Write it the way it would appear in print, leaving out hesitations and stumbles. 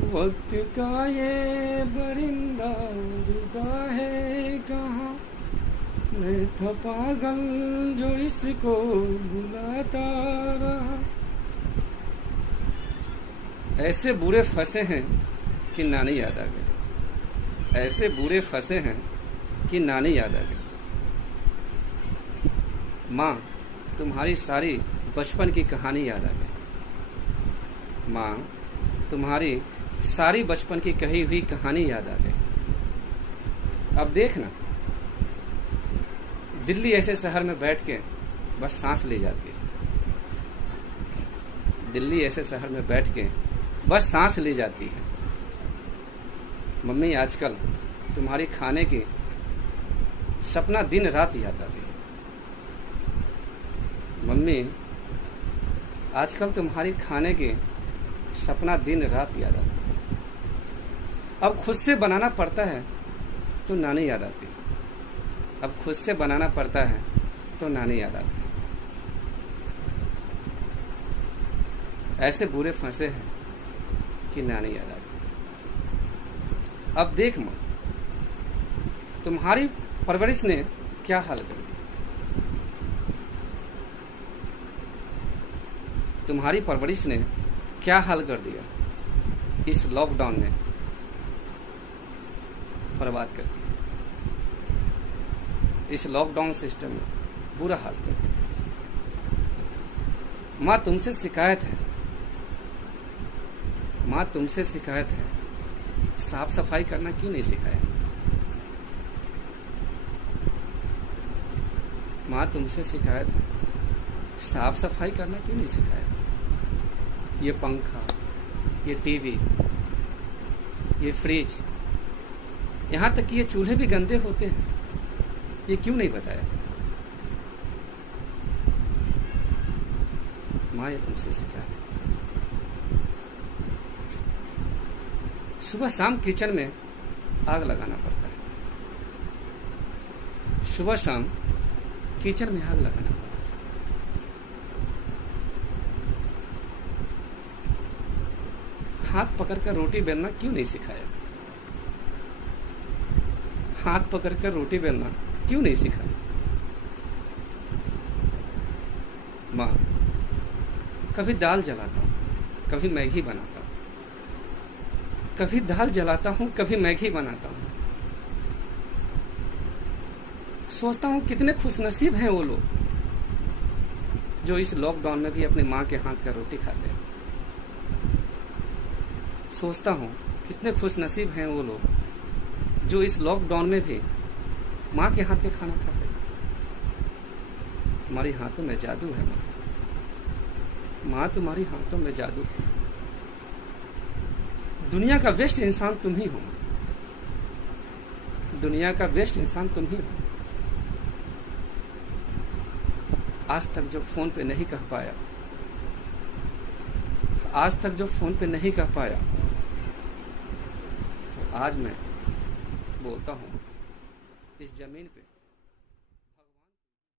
वक्त का ये बरिंदा रुका है कहाँ, मैं था पागल जो इसको बुलाता रहा। ऐसे बुरे फंसे हैं कि नानी याद आ गई, ऐसे बुरे फंसे हैं कि नानी याद आ गई। माँ तुम्हारी सारी बचपन की कहानी याद आ गई। माँ तुम्हारी सारी बचपन की कही हुई कहानी याद आ गई। अब देखना, दिल्ली ऐसे शहर में बैठ के बस सांस ले जाती है। दिल्ली ऐसे शहर में बैठ के बस सांस ले जाती है। मम्मी आजकल तुम्हारी खाने की सपना दिन रात याद आती है। मम्मी आजकल तुम्हारी खाने की सपना दिन रात याद आती है। अब खुद से बनाना पड़ता है तो नानी याद आती है। अब खुद से बनाना पड़ता है तो नानी याद आती है। ऐसे बुरे फंसे हैं कि नानी याद आती है। अब देख माँ, तुम्हारी परवरिश ने क्या हाल कर दिया। तुम्हारी परवरिश ने क्या हाल कर दिया, इस लॉकडाउन ने बर्बाद कर दिया। इस लॉकडाउन सिस्टम में बुरा हाल कर दिया। माँ तुमसे शिकायत है, माँ तुमसे शिकायत है, साफ सफाई करना क्यों नहीं सिखाया। माँ तुमसे शिकायत है, साफ सफाई करना क्यों नहीं सिखाया। ये पंखा, ये टीवी, ये फ्रिज, यहाँ तक कि ये चूल्हे भी गंदे होते हैं, ये क्यों नहीं बताया। माँ ये तुमसे शिकायत है। सुबह शाम किचन में आग लगाना पड़ता है। सुबह शाम किचन में आग लगाना पड़ता है। हाथ पकड़कर रोटी बेलना क्यों नहीं सिखाया। हाथ पकड़कर रोटी बेलना क्यों नहीं सिखाया। माँ कभी दाल जलाता हूँ, कभी मैगी बनाता हूँ, कभी दाल जलाता हूँ, कभी मैगी बनाता हूँ। सोचता हूँ कितने खुशनसीब हैं वो लोग जो इस लॉकडाउन में भी अपनी माँ के हाथ का रोटी खाते हैं। सोचता हूँ कितने खुशनसीब हैं वो लोग जो इस लॉकडाउन में भी माँ के हाथ के खाना खाते हैं। तुम्हारी हाथों में जादू है माँ, माँ तुम्हारी हाथों में जादू है। दुनिया का बेस्ट इंसान तुम ही हो, दुनिया का बेस्ट इंसान तुम ही हो। आज तक जो फोन पे नहीं कह पाया, आज तक जो फोन पे नहीं कह पाया, आज मैं बोलता हूँ इस जमीन पे।